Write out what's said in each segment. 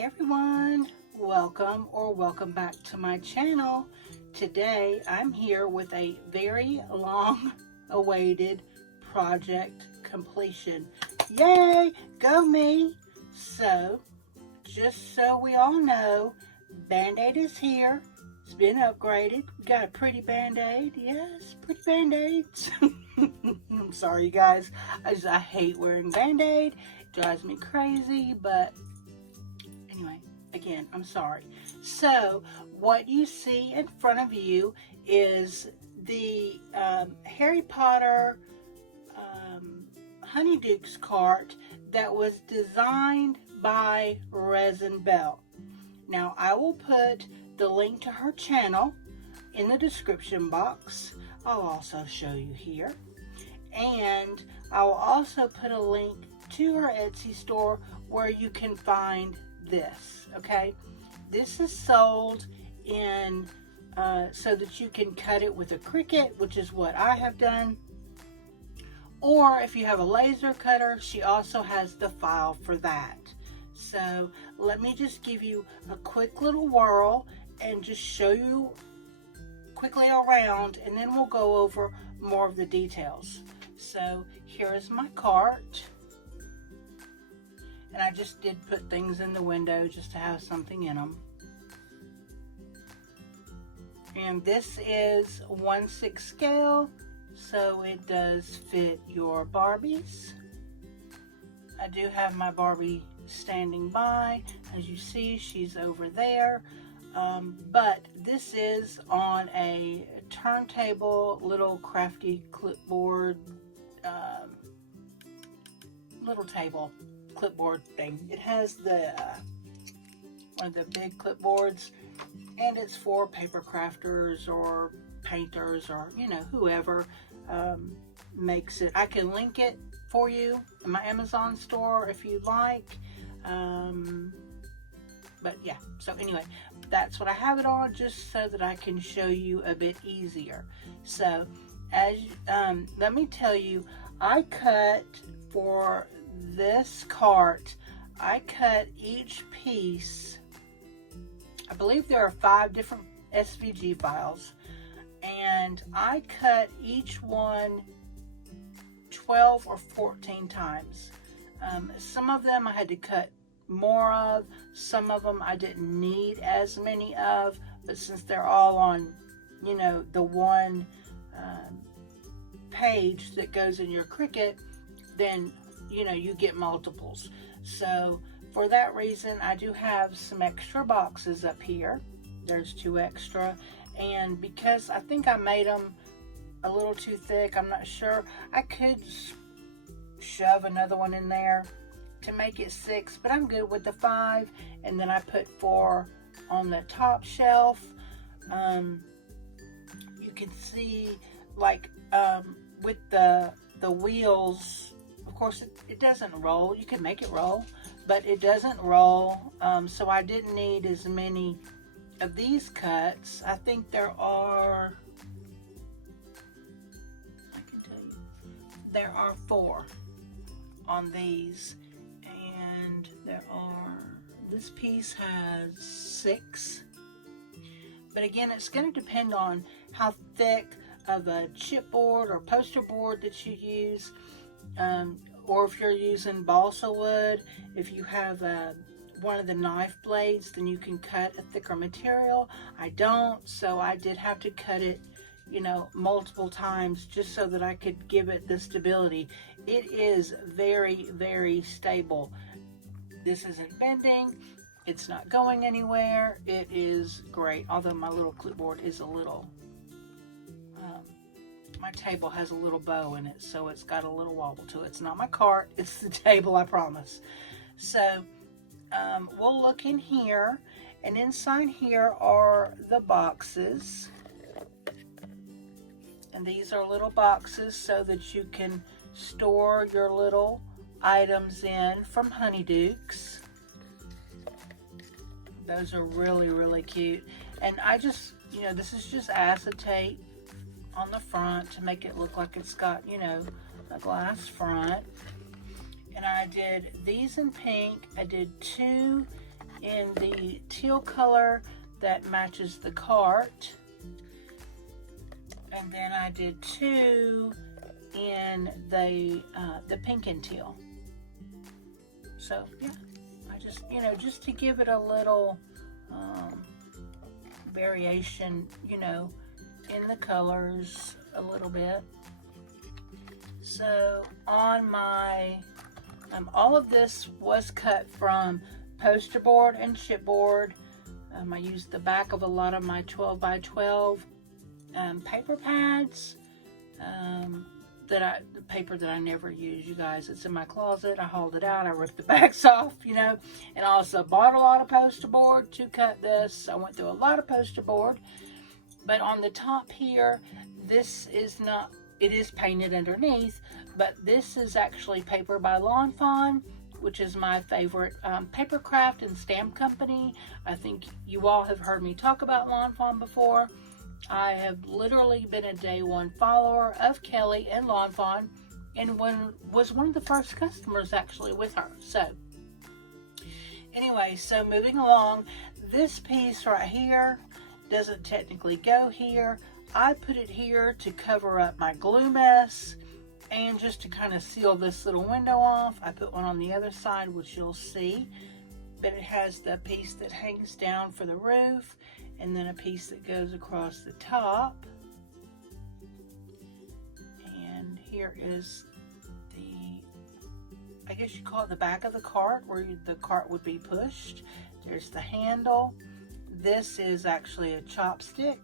Hey everyone, welcome back to my channel. Today I'm here with a very long awaited project completion. Yay, go me! So, just so we all know, Band-Aid is here. It's been upgraded. We got a pretty Band-Aid. Yes, pretty Band-Aids. I'm sorry you guys, I hate wearing Band-Aid. It drives me crazy, but anyway, again, I'm sorry. So, what you see in front of you is the Harry Potter HoneyDukes cart that was designed by ResinBelle. Now, I will put the link to her channel in the description box. I'll also show you here. And I will also put a link to her Etsy store where you can find this. Okay, this is sold in so that you can cut it with a Cricut, which is what I have done, or if you have a laser cutter, she also has the file for that. So let me just give you a quick little whirl and just show you quickly around, and then we'll go over more of the details. So here is my cart. And I just did put things in the window just to have something in them. And this is 1/6 scale, so it does fit your Barbies. I do have my Barbie standing by. As you see, she's over there. But this is on a turntable, little crafty clipboard, little table clipboard thing. It has the one of the big clipboards, and it's for paper crafters or painters, or whoever makes it. I can link it for you in my Amazon store if you like. But yeah, so anyway, that's what I have it on, just so that I can show you a bit easier. So as let me tell you, I cut for this cart, I cut each piece. I believe there are 5 different SVG files, and I cut each one 12 or 14 times. Some of them I had to cut more of, some of them I didn't need as many of, but since they're all on the one page that goes in your Cricut, then you get multiples. So for that reason, I do have some extra boxes up here. There's 2 extra, and because I think I made them a little too thick, I'm not sure, I could shove another one in there to make it 6, but I'm good with the 5. And then I put 4 on the top shelf. You can see, like, with the wheels, of course it doesn't roll. You can make it roll, but it doesn't roll. So I didn't need as many of these cuts. I think there are, I can tell you, there are 4 on these, and this piece has 6. But again, it's going to depend on how thick of a chipboard or poster board that you use, or if you're using balsa wood. If you have one of the knife blades, then you can cut a thicker material. I don't, so I did have to cut it multiple times just so that I could give it the stability. It is very, very stable. This isn't bending. It's not going anywhere. It is great. Although my little clipboard is a little, my table has a little bow in it, so it's got a little wobble to it. It's not my cart, it's the table, I promise. So we'll look in here, and inside here are the boxes. And these are little boxes so that you can store your little items in from HoneyDukes. Those are really, really cute. And I just, this is just acetate on the front to make it look like it's got, a glass front. And I did these in pink. I did 2 in the teal color that matches the cart. And then I did 2 in the pink and teal. So yeah, I just, you know, just to give it a little variation, you know, in the colors a little bit. So on my, all of this was cut from poster board and chipboard. I used the back of a lot of my 12 by 12 paper pads. The paper that I never use, you guys. It's in my closet. I hauled it out. I ripped the backs off, you know. And I also bought a lot of poster board to cut this. I went through a lot of poster board. But on the top here, this is not, it is painted underneath, but this is actually paper by Lawn Fawn, which is my favorite paper craft and stamp company. I think you all have heard me talk about Lawn Fawn before. I have literally been a day one follower of Kelly and Lawn Fawn, and was one of the first customers actually with her. So anyway, so moving along, this piece right here doesn't technically go here. I put it here to cover up my glue mess and just to kind of seal this little window off. I put one on the other side, which you'll see, but it has the piece that hangs down for the roof, and then a piece that goes across the top. And here is the, I guess you call it the back of the cart, where the cart would be pushed. There's the handle. This is actually a chopstick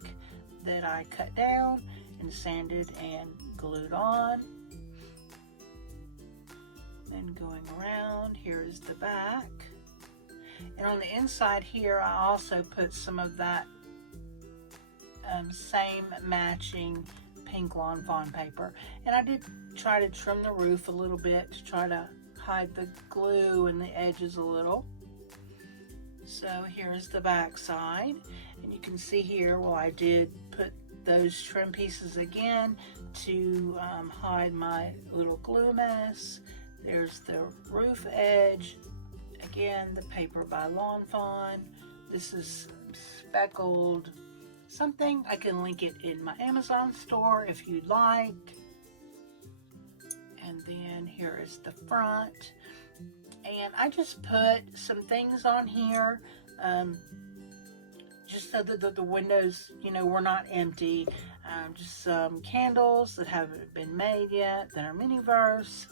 that I cut down and sanded and glued on. Then going around, here is the back. And on the inside here, I also put some of that same matching pink Lawn Fawn paper. And I did try to trim the roof a little bit to try to hide the glue and the edges a little. So here's the back side. And you can see here, well, I did put those trim pieces again to hide my little glue mess. There's the roof edge. Again, the paper by Lawn Fawn. This is speckled something. I can link it in my Amazon store if you'd like. And then here is the front. And I just put some things on here just so that the windows, you know, were not empty. Just some candles that haven't been made yet that are mini verse.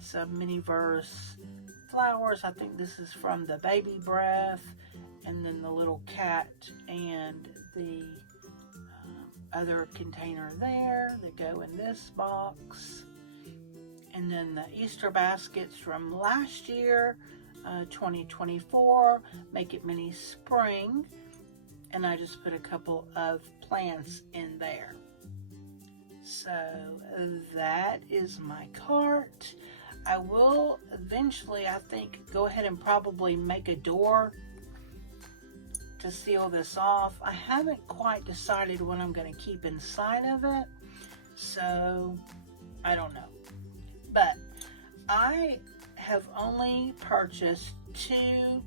Some mini verse flowers. I think this is from the baby breath, and then the little cat and the other container there that go in this box, and then the Easter baskets from last year, 2024, Make It Mini Spring, and I just put a couple of plants in there. So that is my cart. I will eventually, I think, go ahead and probably make a door to seal this off. I haven't quite decided what I'm going to keep inside of it, so I don't know. But I have only purchased 2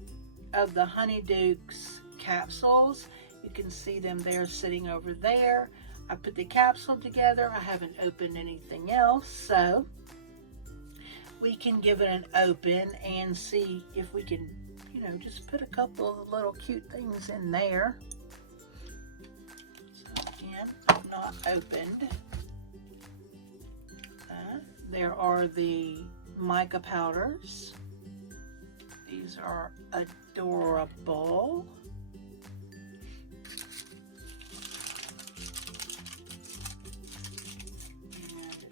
of the HoneyDukes capsules. You can see them there sitting over there. I put the capsule together. I haven't opened anything else, so we can give it an open and see if we can, you know, just put a couple of little cute things in there. So again, I've not opened. There are the mica powders. These are adorable.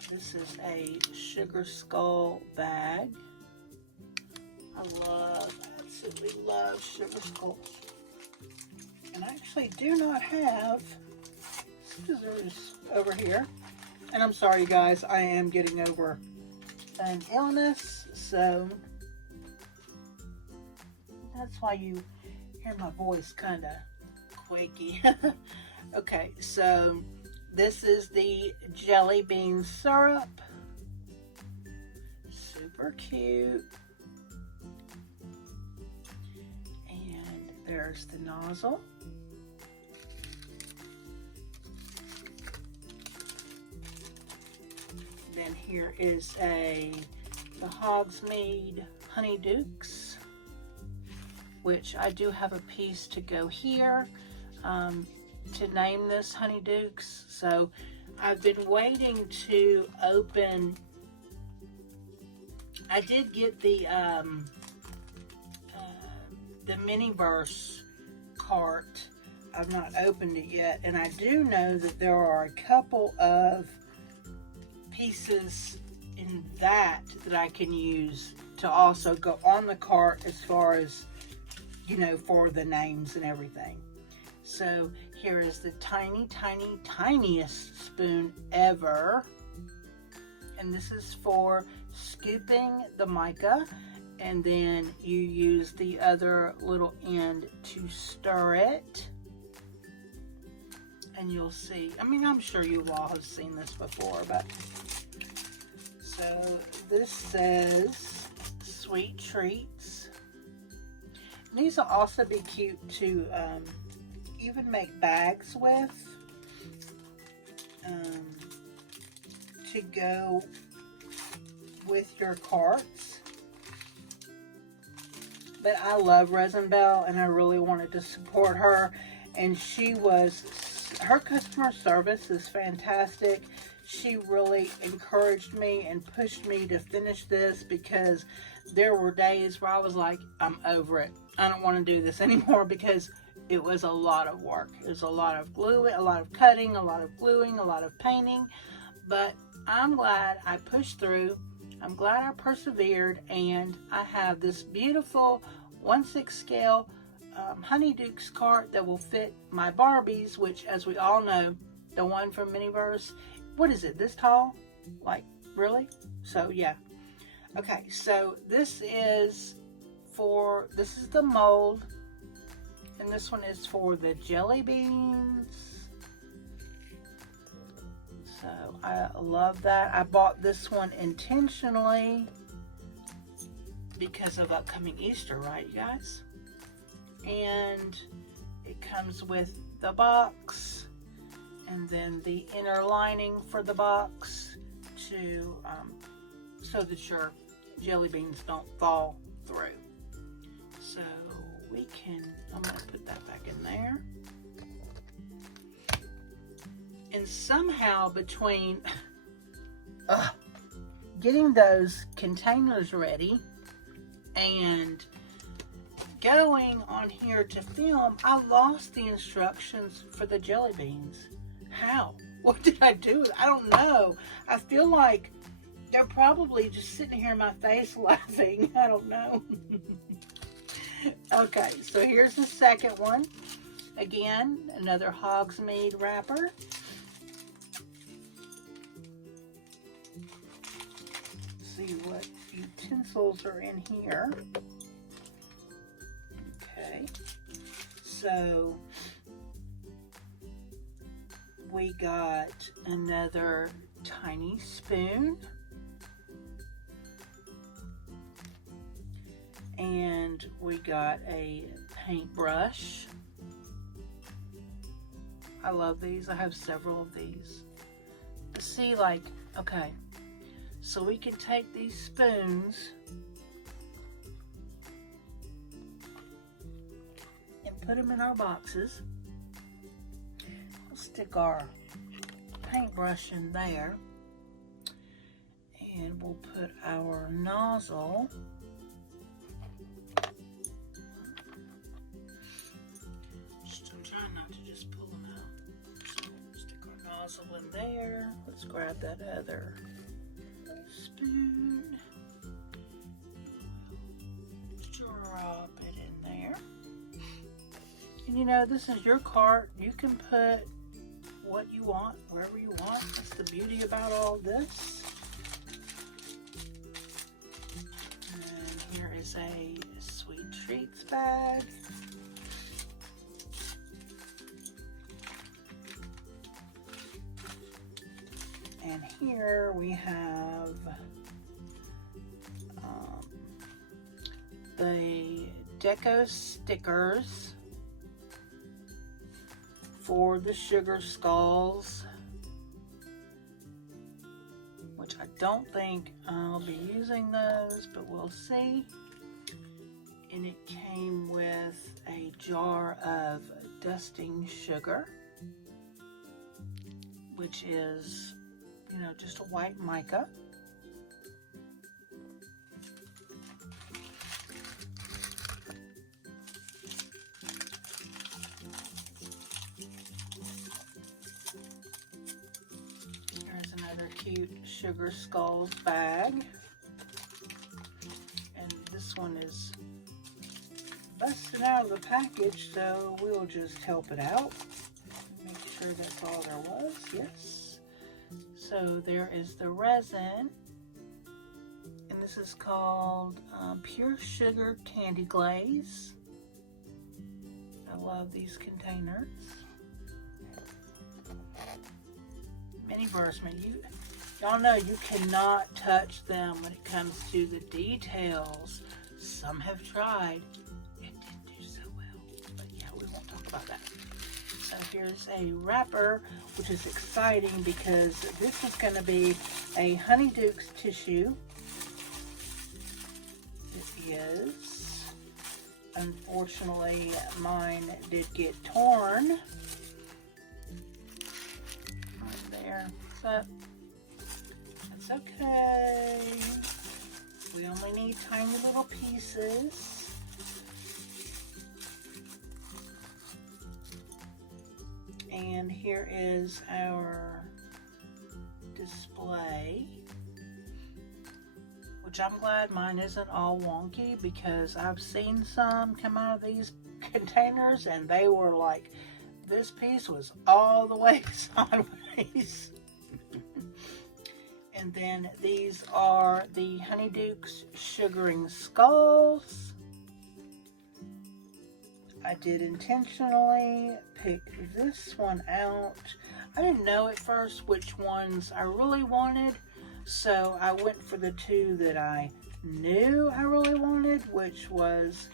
This is a sugar skull bag. I absolutely love sugar skulls. And I actually do not have scissors over here. And I'm sorry, guys, I am getting over an illness, so that's why you hear my voice kind of quaky. Okay, so this is the jelly bean syrup. Super cute. And there's the nozzle. Then here is the Hogsmeade HoneyDukes, which I do have a piece to go here to name this HoneyDukes. So I've been waiting to open. I did get the Miniverse cart. I've not opened it yet, and I do know that there are a couple of pieces in that I can use to also go on the cart as far as, you know, for the names and everything. So here is the tiniest spoon ever, and this is for scooping the mica, and then you use the other little end to stir it. And you'll see, I mean, I'm sure you all have seen this before, but so this says sweet treats. And these will also be cute to even make bags with, to go with your carts. But I love ResinBelle, and I really wanted to support her, and her customer service is fantastic. She really encouraged me and pushed me to finish this, because there were days where I was like, I'm over it. I don't want to do this anymore, because it was a lot of work. It was a lot of gluing, a lot of cutting, a lot of gluing, a lot of painting. But I'm glad I pushed through. I'm glad I persevered, and I have this beautiful 1/6 scale HoneyDukes cart that will fit my Barbies, which, as we all know, the one from Miniverse, what is it, this tall? Like, really? So yeah. Okay, so this is the mold, and this one is for the jelly beans. So I love that. I bought this one intentionally because of upcoming Easter, right, you guys? And it comes with the box, and then the inner lining for the box to so that your jelly beans don't fall through. So I'm going to put that back in there. And somehow between getting those containers ready and going on here to film, I lost the instructions for the jelly beans. How? What did I do? I don't know. I feel like they're probably just sitting here in my face laughing. I don't know. Okay, so here's the second one. Again, another Hogsmeade wrapper. See what utensils are in here. Okay, so we got another tiny spoon, and we got a paintbrush. I love these. I have several of these. See, like, okay, so we can take these spoons and put them in our boxes. We'll stick our paintbrush in there, and we'll put our nozzle I'm trying not to just pull them out. So stick our nozzle in there. Let's grab that other spoon. Drop it in there. And you know, this is your cart. You can put what you want, wherever you want. That's the beauty about all this. And here is a sweet treats bag. And here we have the deco stickers. for the sugar skulls, which I don't think I'll be using those, but we'll see. And it came with a jar of dusting sugar, which is, you know, just a white mica. Here's another cute sugar skulls bag. And this one is busting out of the package, so we'll just help it out. Make sure that's all there was. Yes. So there is the resin, and this is called Pure Sugar Candy Glaze. I love these containers. Mini Versman, y'all know you cannot touch them when it comes to the details. Some have tried. About that. So here's a wrapper, which is exciting because this is going to be a HoneyDukes tissue. It is. Unfortunately, mine did get torn. Right there. So that's okay. We only need tiny little pieces. And here is our display, which I'm glad mine isn't all wonky, because I've seen some come out of these containers and they were like, this piece was all the way sideways. And then these are the HoneyDukes sugaring skulls. I did intentionally pick this one out. I didn't know at first which ones I really wanted, so I went for the two that I knew I really wanted, which was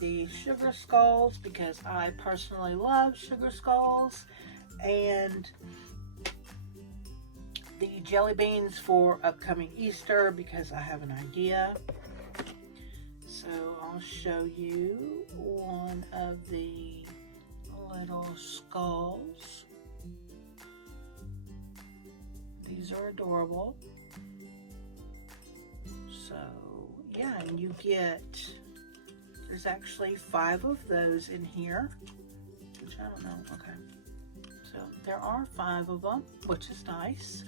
the sugar skulls, because I personally love sugar skulls, and the jelly beans for upcoming Easter, because I have an idea. So I'll show you one of the little skulls. These are adorable. So yeah, and you get, there's actually 5 of those in here, which I don't know. Okay, so there are 5 of them, which is nice.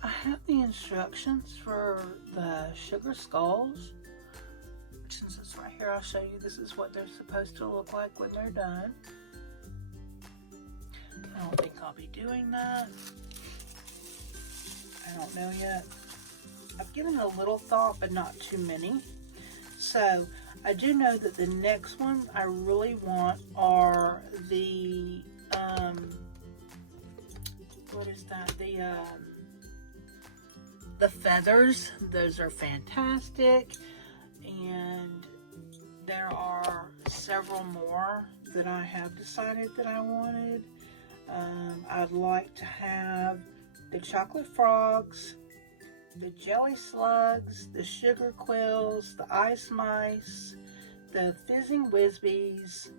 I have the instructions for the sugar skulls. Since it's right here, I'll show you. This is what they're supposed to look like when they're done. I don't think I'll be doing that. I don't know yet. I've given it a little thought, but not too many. So I do know that the next one I really want are the what is that? The feathers. Those are fantastic, and there are several more that I have decided that I wanted. I'd like to have the chocolate frogs, the jelly slugs, the sugar quills, the ice mice, the fizzing whizbees,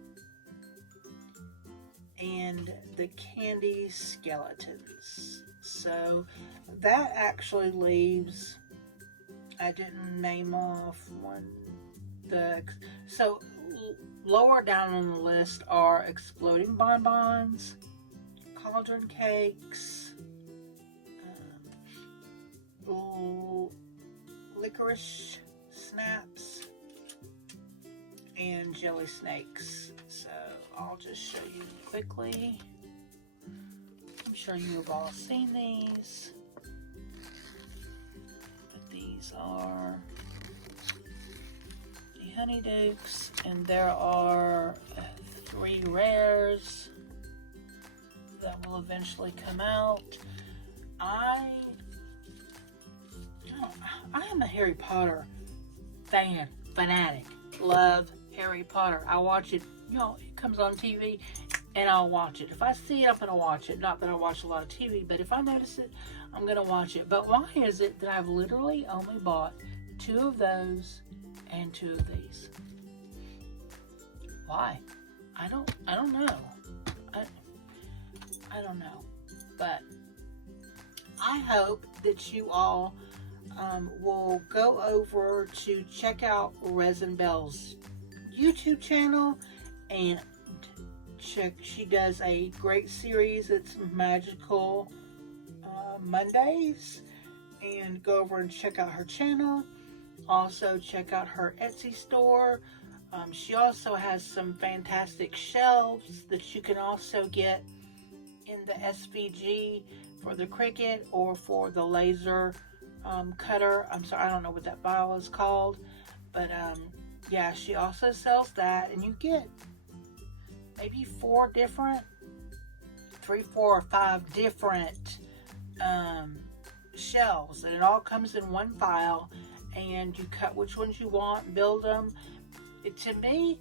and the candy skeletons. So that actually leaves, I didn't name off one. So lower down on the list are exploding bonbons, cauldron cakes, licorice snaps, and jelly snakes. So I'll just show you quickly. I'm sure you've all seen these, but these are the HoneyDukes, and there are 3 rares. that will eventually come out. I am a Harry Potter fanatic. Love Harry Potter. I watch it, it comes on TV and I'll watch it. If I see it, I'm going to watch it. Not that I watch a lot of TV, but if I notice it, I'm going to watch it. But why is it that I've literally only bought 2 of those and 2 of these? Why? I don't know. I don't know. But I hope that you all will go over to check out ResinBelle's YouTube channel and check. She does a great series. It's Magical Mondays, and go over and check out her channel. Also check out her Etsy store. She also has some fantastic shelves that you can also get in the SVG for the Cricut or for the laser cutter. I'm sorry, I don't know what that file is called, but yeah, she also sells that, and you get maybe 4 or 5 different shelves, and it all comes in one file, and you cut which ones you want, build them. To me,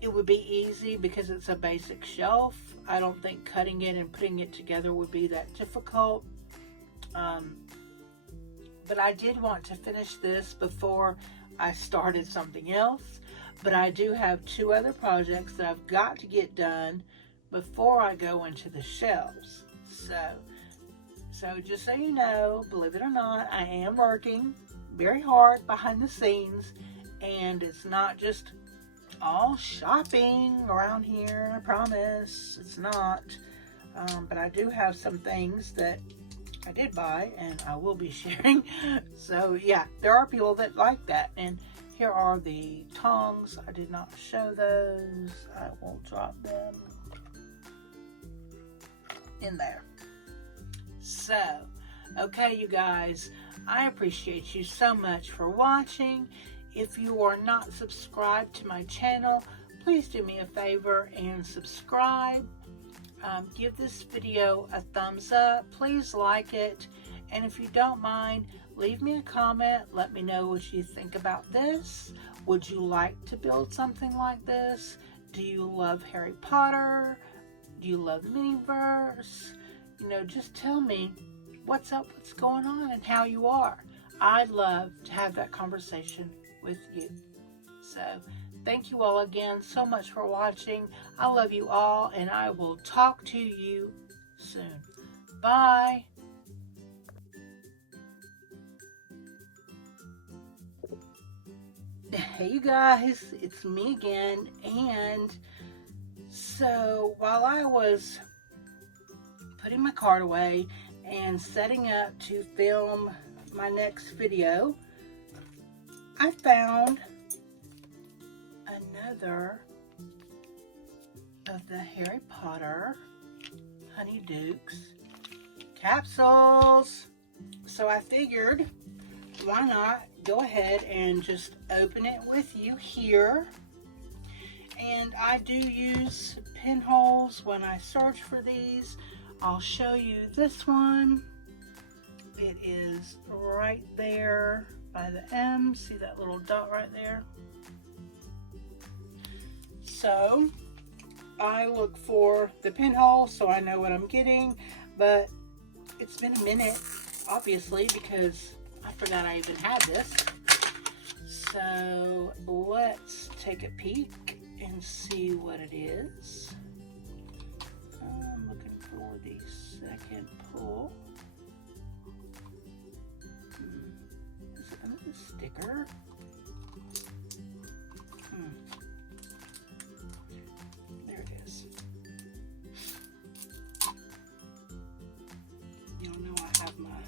it would be easy because it's a basic shelf. I don't think cutting it and putting it together would be that difficult. But I did want to finish this before I started something else. But I do have 2 other projects that I've got to get done before I go into the shelves. So just so you know, believe it or not, I am working very hard behind the scenes. And it's not just all shopping around here, I promise. It's not. But I do have some things that I did buy and I will be sharing. So yeah, there are people that like that. And here are the tongs. I did not show those. I will drop them in there. So, okay, you guys, I appreciate you so much for watching. If you are not subscribed to my channel, please do me a favor and subscribe. Give this video a thumbs up. Please like it. And if you don't mind, leave me a comment. Let me know what you think about this. Would you like to build something like this? Do you love Harry Potter? Do you love Miniverse? Just tell me what's up, what's going on, and how you are. I'd love to have that conversation with you. So thank you all again so much for watching. I love you all, and I will talk to you soon. Bye. Hey you guys, it's me again. And so while I was putting my cart away and setting up to film my next video, I found another of the Harry Potter HoneyDukes capsules. So I figured, why not go ahead and just open it with you here. And I do use pinholes when I search for these. I'll show you this one. It is right there by the M. See that little dot right there? So I look for the pinhole so I know what I'm getting, but it's been a minute, obviously, because I forgot I even had this. So let's take a peek and see what it is. I'm looking for the second pull. Is it under the sticker? There it is. Y'all know I have my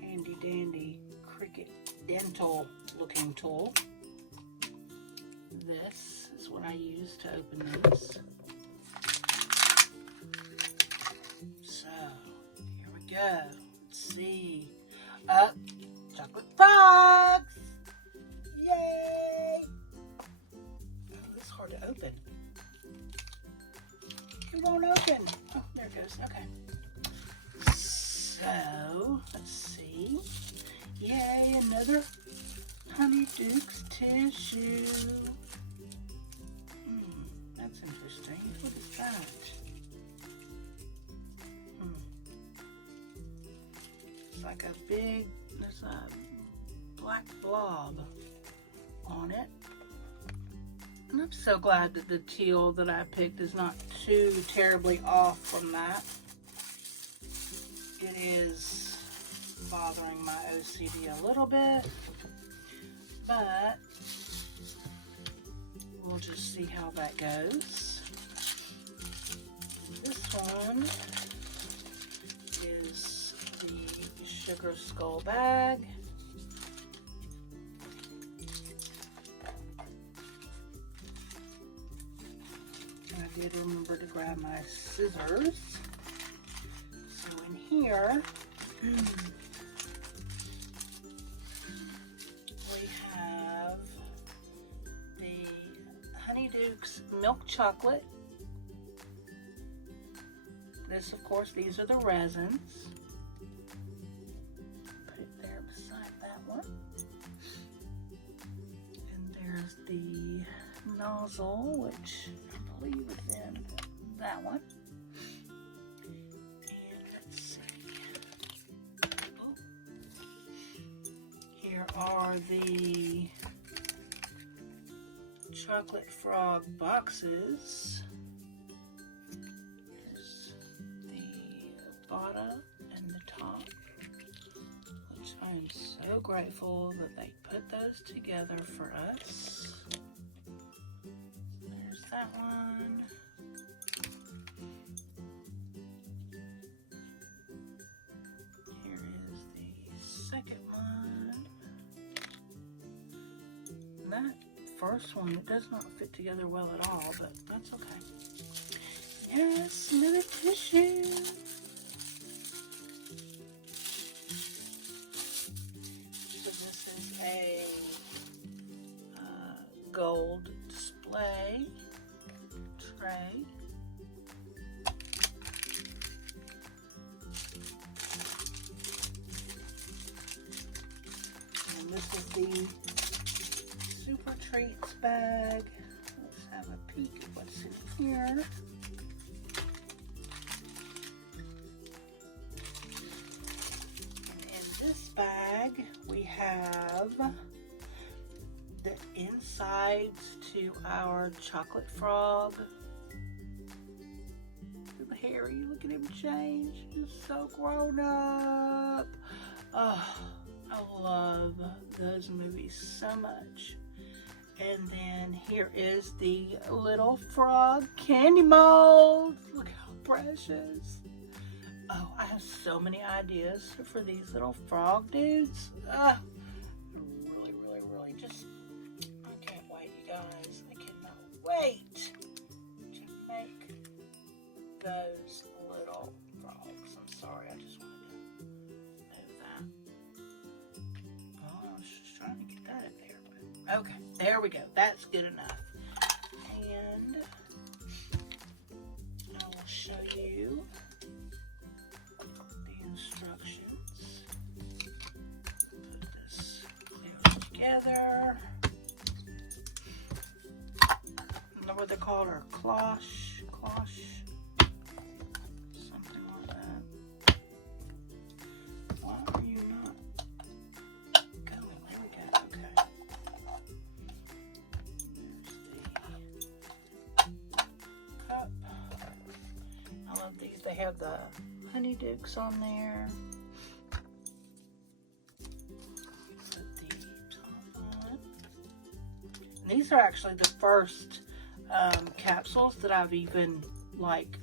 handy dandy Cricut dental looking tool. This is what I use to open these. So here we go. Let's see. Chocolate frogs! Yay! Oh, this is hard to open. It won't open. Oh, there it goes. Okay. So, let's see. Yay, another HoneyDukes tissue. That's interesting. What is that? It's like a big, there's a black blob on it. And I'm so glad that the teal that I picked is not too terribly off from that. It is bothering my OCD a little bit, but we'll just see how that goes. This one is the Sugar Skull bag. I did remember to grab my scissors. So in here, we have the HoneyDukes milk chocolate. This, of course, these are the resins. Put it there beside that one. And there's the nozzle, which I believe is in that one. And let's see. Oh. Here are the chocolate frog boxes. There's the bottom and the top, which I am so grateful that they put those together for us. There's that one. Here is the second one. And that first one, it does not fit together well at all, but that's okay. Yes, another tissue. So this is a gold display tray. And this is the Super Treats bag. Let's have a peek at what's in here. In this bag, we have the insides to our chocolate frog. Look at Harry, look at him change. He's so grown up. Oh, I love those movies so much. And then here is the little frog candy mold. Look how precious. Oh, I have so many ideas for these little frog dudes. Really, just, I can't wait, you guys. I cannot wait to make those little frogs. I'm sorry, I just wanted to move that. Oh, I was just trying to get that in there. But okay, there we go. That's good enough. And I will show you the instructions. Put this clear together. I don't know what they're called, or cloche, something like that. Why are you not going? There we go. Okay. There's the cup. I love these. They have the HoneyDukes on there. Put the top on. And these are actually the first capsules that I've even like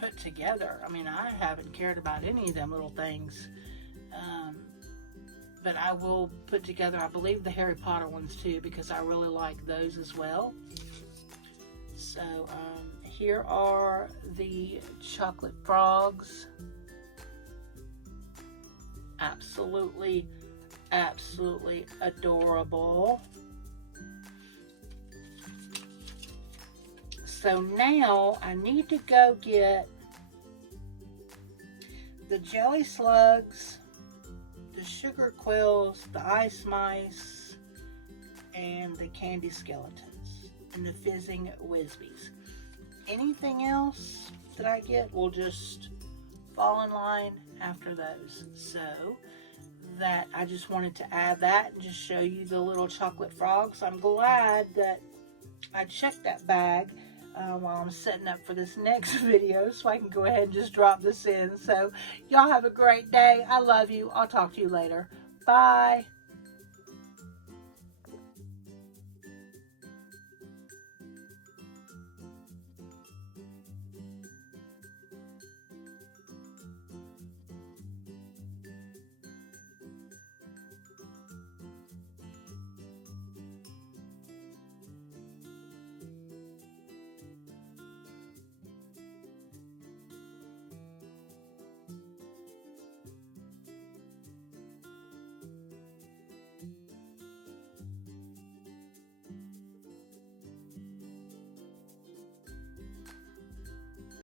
put together. I mean, I haven't cared about any of them little things, but I will put together, I believe, the Harry Potter ones too, because I really like those as well. So here are the chocolate frogs. Absolutely adorable. So now I need to go get the jelly slugs, the sugar quills, the ice mice, and the candy skeletons, and the fizzing Whizbees. Anything else that I get will just fall in line after those. So that I just wanted to add that and just show you the little chocolate frogs. I'm glad that I checked that bag while I'm setting up for this next video, so I can go ahead and just drop this in. So y'all have a great day. I love you. I'll talk to you later. Bye.